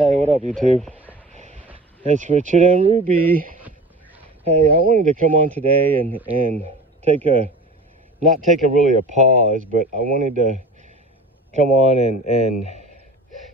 Hey, what up, YouTube? It's Richard and Ruby. Hey, I wanted to come on today and not take a pause, but I wanted to come on and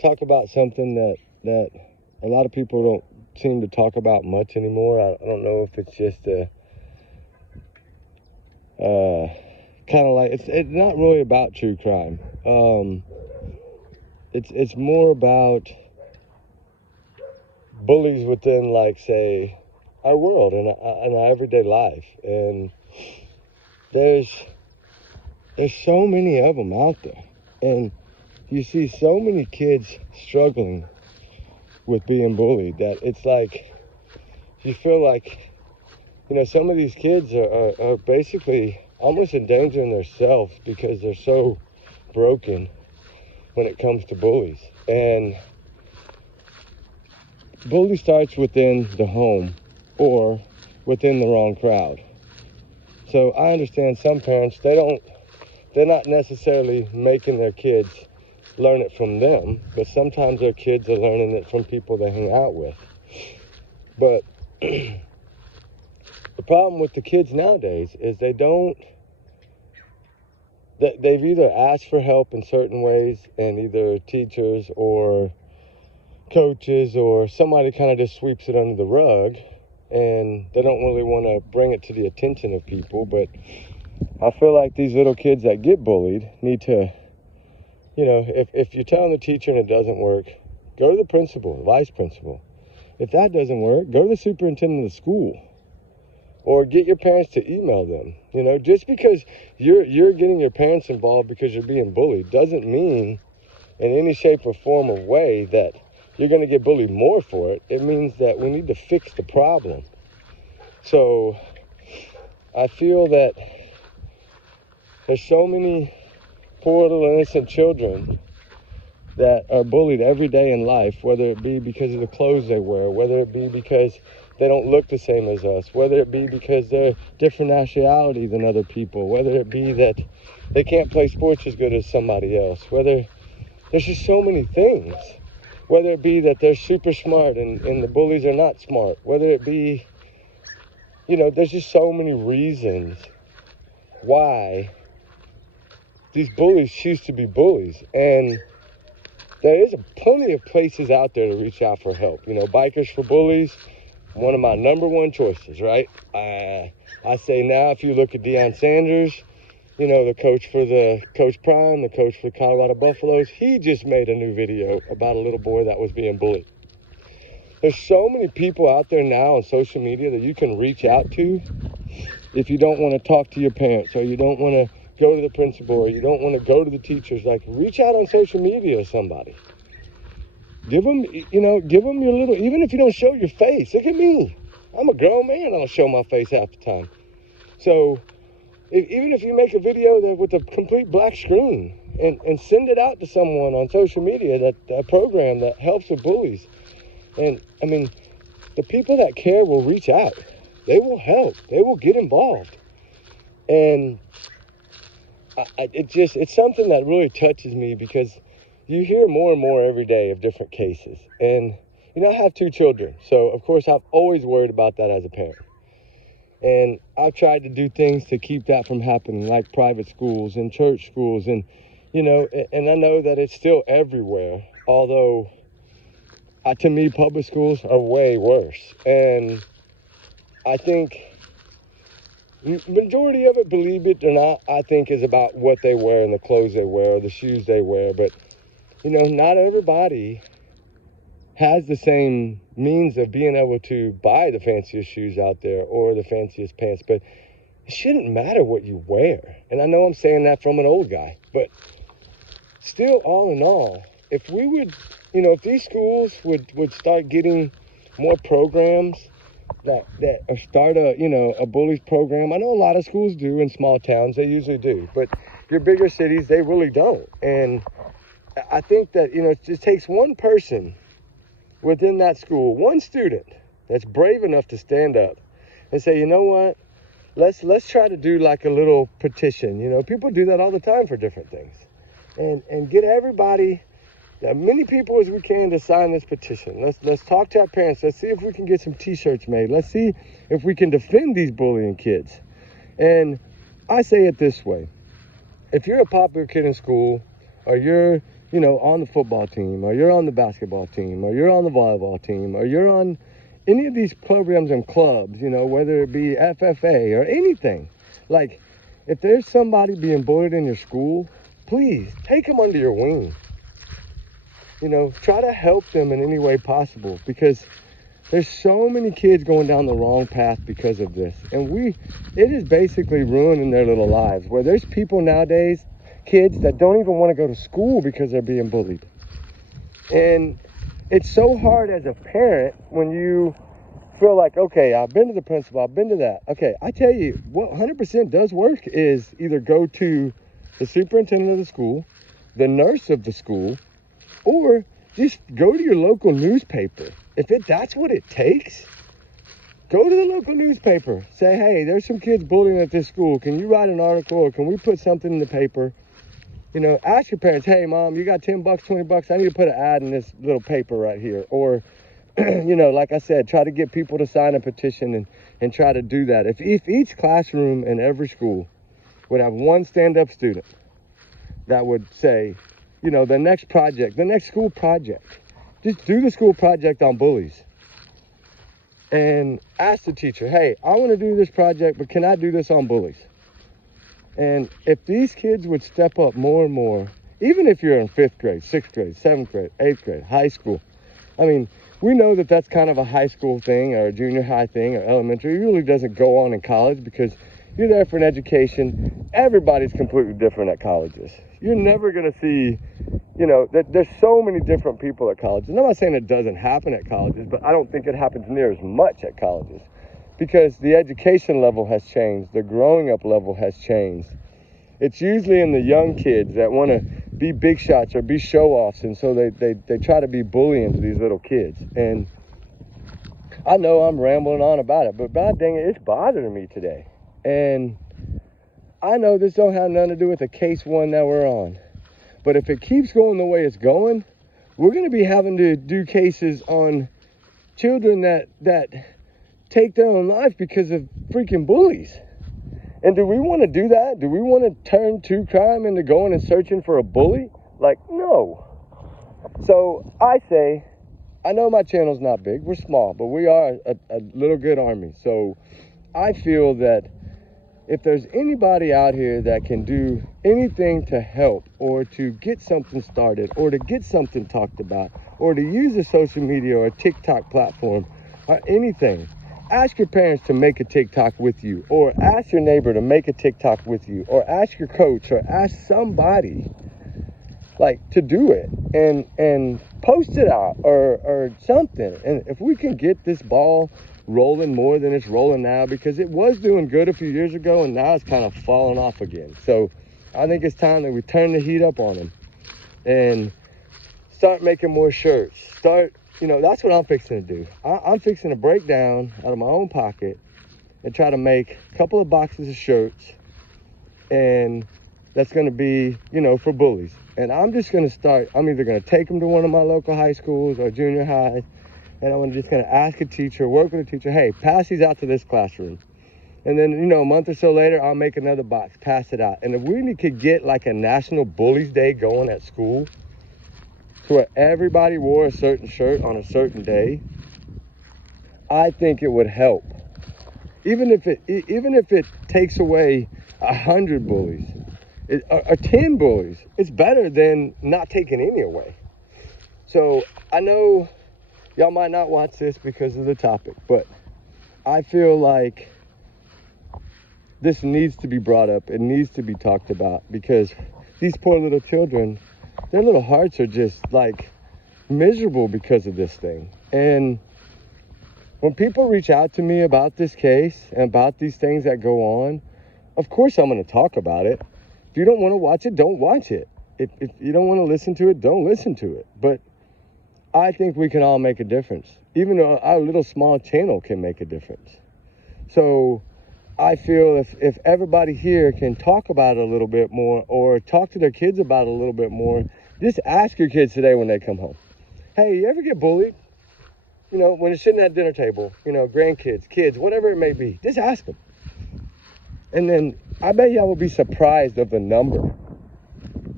talk about something that a lot of people don't seem to talk about much anymore. I don't know if it's just kind of like it's not really about true crime. It's more about bullies within, like, say, our world and our everyday life. And there's so many of them out there, and you see so many kids struggling with being bullied that it's like you feel like, some of these kids are basically almost endangering themselves because they're so broken when it comes to bullies. And bully starts within the home or within the wrong crowd. So I understand some parents, they're not necessarily making their kids learn it from them, but sometimes their kids are learning it from people they hang out with. But the problem with the kids nowadays is they've either asked for help in certain ways, and either teachers or coaches or somebody kind of just sweeps it under the rug, and they don't really want to bring it to the attention of people. But I feel like these little kids that get bullied need to, if you're telling the teacher and it doesn't work, go to the principal, the vice principal. If that doesn't work, go to the superintendent of the school, or get your parents to email them. Just because you're getting your parents involved because you're being bullied doesn't mean in any shape or form or way that you're going to get bullied more for it. It means that we need to fix the problem. So I feel that there's so many poor little innocent children that are bullied every day in life, whether it be because of the clothes they wear, whether it be because they don't look the same as us, whether it be because they're different nationality than other people, whether it be that they can't play sports as good as somebody else, there's just so many things. Whether it be that they're super smart and the bullies are not smart, whether it be, there's just so many reasons why these bullies choose to be bullies. And there is plenty of places out there to reach out for help. Bikers for Bullies, one of my number one choices, right? I say now, if you look at Deion Sanders, the coach for the Coach Prime, the coach for the Colorado Buffaloes, he just made a new video about a little boy that was being bullied. There's so many people out there now on social media that you can reach out to if you don't want to talk to your parents, or you don't want to go to the principal, or you don't want to go to the teachers. Like, reach out on social media to somebody. Give them your little, even if you don't show your face. Look at me. I'm a grown man. I don't show my face half the time. So even if you make a video with a complete black screen and send it out to someone on social media, that a program that helps with bullies. And I mean, the people that care will reach out. They will help. They will get involved. And it's something that really touches me, because you hear more and more every day of different cases. And, I have 2 children. So, of course, I've always worried about that as a parent. And I've tried to do things to keep that from happening, like private schools and church schools. And, and I know that it's still everywhere. Although, to me, public schools are way worse. And I think majority of it, believe it or not, I think is about what they wear and the clothes they wear, or the shoes they wear. But, not everybody has the same means of being able to buy the fanciest shoes out there or the fanciest pants. But it shouldn't matter what you wear. And I know I'm saying that from an old guy, but still, all in all, if we would, if these schools would start getting more programs that start a bullies program. I know a lot of schools do in small towns. They usually do. But your bigger cities, they really don't. And I think that, it just takes one person within that school, one student that's brave enough to stand up and say, you know what, let's try to do like a little petition. People do that all the time for different things. And get everybody as many people as we can to sign this petition. Let's talk to our parents. Let's see if we can get some t-shirts made. Let's see if we can defend these bullying kids. And I say it this way. If you're a popular kid in school, or you're, on the football team, or you're on the basketball team, or you're on the volleyball team, or you're on any of these programs and clubs, whether it be FFA or anything, like, if there's somebody being bullied in your school, please take them under your wing. Try to help them in any way possible, because there's so many kids going down the wrong path because of this. And it is basically ruining their little lives, where there's people nowadays, kids that don't even want to go to school because they're being bullied. And it's so hard as a parent when you feel like, okay, I've been to the principal, I've been to that. Okay, I tell you, what 100% does work is either go to the superintendent of the school, the nurse of the school, or just go to your local newspaper. If that's what it takes, go to the local newspaper. Say, hey, there's some kids bullying at this school. Can you write an article, or can we put something in the paper? Ask your parents, hey, Mom, you got $10, $20? I need to put an ad in this little paper right here. Or, like I said, try to get people to sign a petition and try to do that. If each classroom in every school would have one stand-up student that would say, the next school project, just do the school project on bullies. And ask the teacher, hey, I want to do this project, but can I do this on bullies? And if these kids would step up more and more, even if you're in 5th grade, 6th grade, 7th grade, 8th grade, high school, we know that that's kind of a high school thing, or a junior high thing, or elementary. It really doesn't go on in college, because you're there for an education. Everybody's completely different at colleges. You're never going to see, there's so many different people at colleges. And I'm not saying it doesn't happen at colleges, but I don't think it happens near as much at colleges, because the education level has changed. The growing up level has changed. It's usually in the young kids that want to be big shots or be show-offs, and so they try to be bullying to these little kids. And I know I'm rambling on about it, but god dang it, it's bothering me today. And I know this don't have nothing to do with the case one that we're on, but if it keeps going the way it's going, we're going to be having to do cases on children that take their own life because of freaking bullies. And do we want to do that? Do we want to turn true crime into going and searching for a bully? Like, no. So I say, I know my channel's not big, we're small, but we are a little good army. So I feel that if there's anybody out here that can do anything to help, or to get something started, or to get something talked about, or to use a social media or a TikTok platform, or anything, ask your parents to make a TikTok with you, or ask your neighbor to make a TikTok with you, or ask your coach, or ask somebody to do it and post it out or something. And if we can get this ball rolling more than it's rolling now, because it was doing good a few years ago and now it's kind of falling off again. So I think it's time that we turn the heat up on them and start making more shirts. That's what I'm fixing to do. I'm fixing to break down out of my own pocket and try to make a couple of boxes of shirts, and that's going to be, for bullies. And I'm just going to start, I'm either going to take them to one of my local high schools or junior highs, and I'm just going to ask a teacher, work with a teacher, hey, pass these out to this classroom. And then, a month or so later, I'll make another box, pass it out. And if we could get a National Bullies Day going at school, to where everybody wore a certain shirt on a certain day, I think it would help. Even if it takes away 100 bullies or 10 bullies, it's better than not taking any away. So I know y'all might not watch this because of the topic, but I feel like this needs to be brought up. It needs to be talked about, because these poor little children, their little hearts are just miserable because of this thing. And when people reach out to me about this case and about these things that go on, of course I'm going to talk about it. If you don't want to watch it, don't watch it. If you don't want to listen to it, don't listen to it. But I think we can all make a difference. Even our little small channel can make a difference. So I feel if everybody here can talk about it a little bit more, or talk to their kids about it a little bit more, Just ask your kids today when they come home. Hey, you ever get bullied? You know, when you're sitting at dinner table, you know, grandkids, kids, whatever it may be, just ask them. And then I bet y'all will be surprised of the number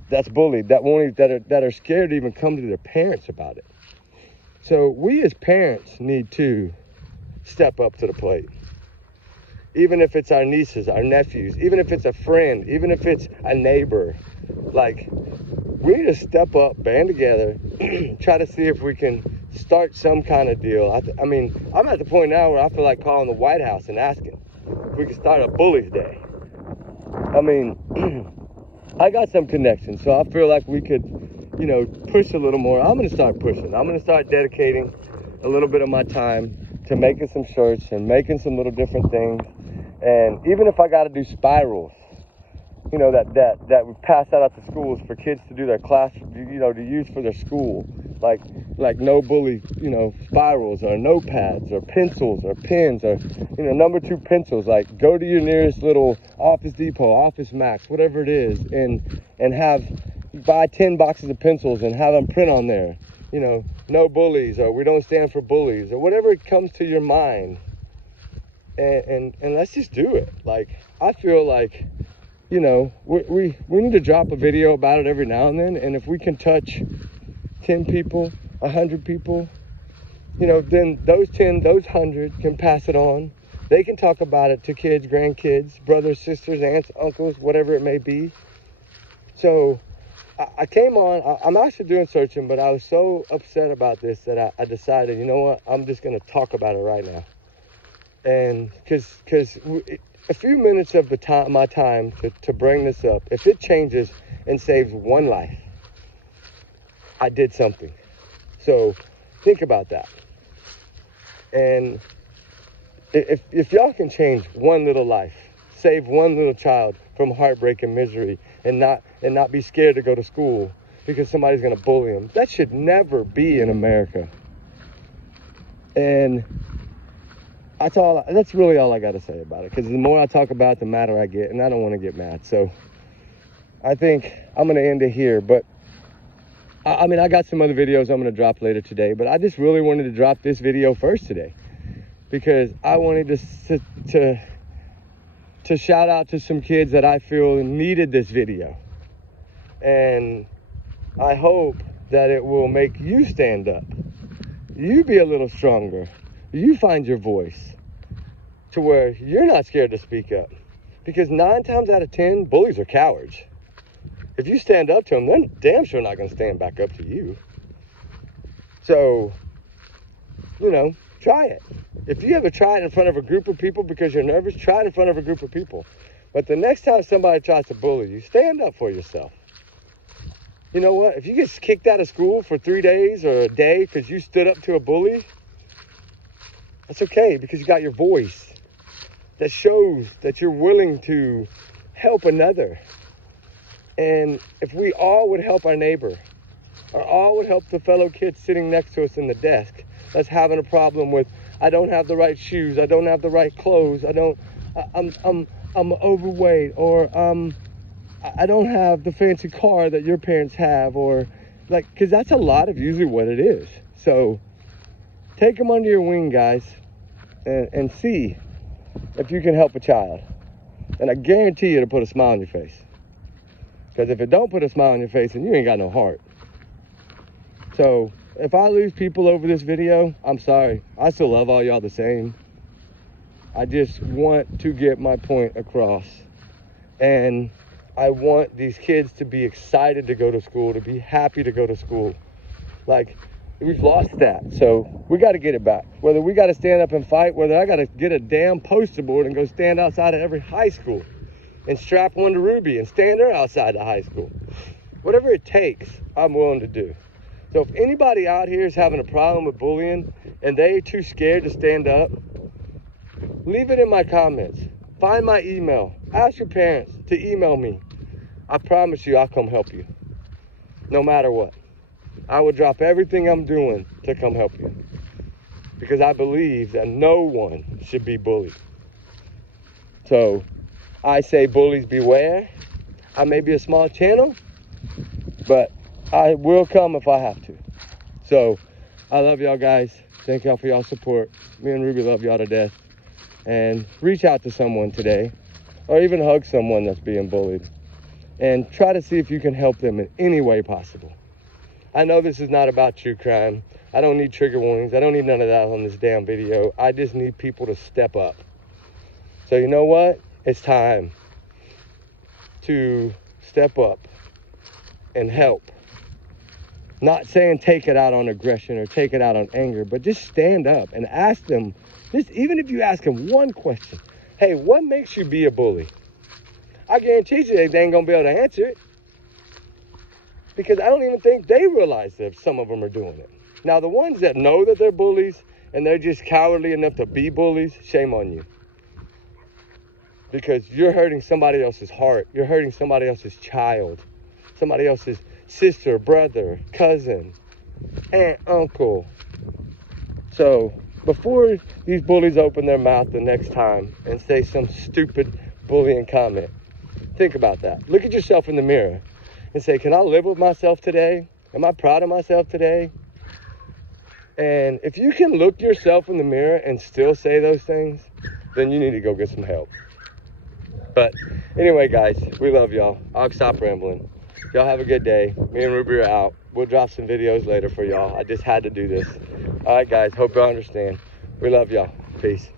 that's bullied, that are scared to even come to their parents about it. So we as parents need to step up to the plate. Even if it's our nieces, our nephews, even if it's a friend, even if it's a neighbor, like, we need to step up, band together, try to see if we can start some kind of deal. I mean, I'm at the point now where I feel like calling the White House and asking if we can start a Bullies Day. I mean, I got some connections, so I feel like we could, you know, push a little more. I'm going to start pushing. I'm going to start dedicating a little bit of my time to making some shirts and making some little different things. And even if I got to do spirals, you know, that we pass out at the schools for kids to do their class, you know, to use for their school, like no bully, you know, spirals or notepads or pencils or pens or, you know, number 2 pencils. Like, go to your nearest little Office Depot, Office Max, whatever it is, and buy 10 boxes of pencils and have them print on there, you know, no bullies, or we don't stand for bullies, or whatever comes to your mind. And let's just do it. Like, I feel like, you know, we need to drop a video about it every now and then. And if we can touch 10 people, 100 people, you know, then those 10, those 100 can pass it on. They can talk about it to kids, grandkids, brothers, sisters, aunts, uncles, whatever it may be. So I came on, I'm actually doing searching, but I was so upset about this that I decided, you know what, I'm just going to talk about it right now. And because a few minutes of my time to bring this up, if it changes and saves one life, I did something. So think about that. And if y'all can change one little life, save one little child from heartbreak and misery, and not be scared to go to school because somebody's going to bully them, that should never be in America. And that's really all I got to say about it, because the more I talk about it, the madder I get, and I don't want to get mad. So I think I'm going to end it here. But I mean, I got some other videos I'm going to drop later today, but I just really wanted to drop this video first today because I wanted to shout out to some kids that I feel needed this video. And I hope that it will make you stand up. You be a little stronger. You find your voice to where you're not scared to speak up. Because 9 times out of 10, bullies are cowards. If you stand up to them, they're damn sure not going to stand back up to you. So, you know, try it. If you ever try it in front of a group of people because you're nervous, try it in front of a group of people. But the next time somebody tries to bully you, stand up for yourself. You know what? If you get kicked out of school for 3 days or a day because you stood up to a bully, that's okay, because you got your voice that shows that you're willing to help another. And if we all would help our neighbor, or all would help the fellow kid sitting next to us in the desk that's having a problem with, I don't have the right shoes, I don't have the right clothes, I'm overweight, or I don't have the fancy car that your parents have, or like, because that's a lot of usually what it is. So take them under your wing, guys, and see if you can help a child. And I guarantee you it'll put a smile on your face. Because if it don't put a smile on your face, then you ain't got no heart. So if I lose people over this video, I'm sorry. I still love all y'all the same. I just want to get my point across. And I want these kids to be excited to go to school, to be happy to go to school. Like, we've lost that. So we got to get it back. Whether we got to stand up and fight, whether I got to get a damn poster board and go stand outside of every high school and strap one to Ruby and stand her outside the high school. Whatever it takes, I'm willing to do. So if anybody out here is having a problem with bullying and they're too scared to stand up, leave it in my comments. Find my email. Ask your parents to email me. I promise you I'll come help you. No matter what. I will drop everything I'm doing to come help you. Because I believe that no one should be bullied. So I say bullies beware. I may be a small channel, but I will come if I have to. So I love y'all guys. Thank y'all for y'all support. Me and Ruby love y'all to death. And reach out to someone today, or even hug someone that's being bullied, and try to see if you can help them in any way possible. I know this is not about true crime. I don't need trigger warnings. I don't need none of that on this damn video. I just need people to step up. So you know what? It's time to step up and help. Not saying take it out on aggression or take it out on anger, but just stand up and ask them, just even if you ask them one question, hey, what makes you be a bully? I guarantee you they ain't gonna be able to answer it, because I don't even think they realize that some of them are doing it. Now, the ones that know that they're bullies and they're just cowardly enough to be bullies, shame on you. Because you're hurting somebody else's heart. You're hurting somebody else's child, somebody else's sister, brother, cousin, aunt, uncle. So before these bullies open their mouth the next time and say some stupid bullying comment, think about that. Look at yourself in the mirror and say, can I live with myself today? Am I proud of myself today? And if you can look yourself in the mirror and still say those things, then you need to go get some help. But anyway, guys, we love y'all. I'll stop rambling. Y'all have a good day. Me and Ruby are out. We'll drop some videos later for y'all. I just had to do this. All right, guys, hope y'all understand. We love y'all. Peace.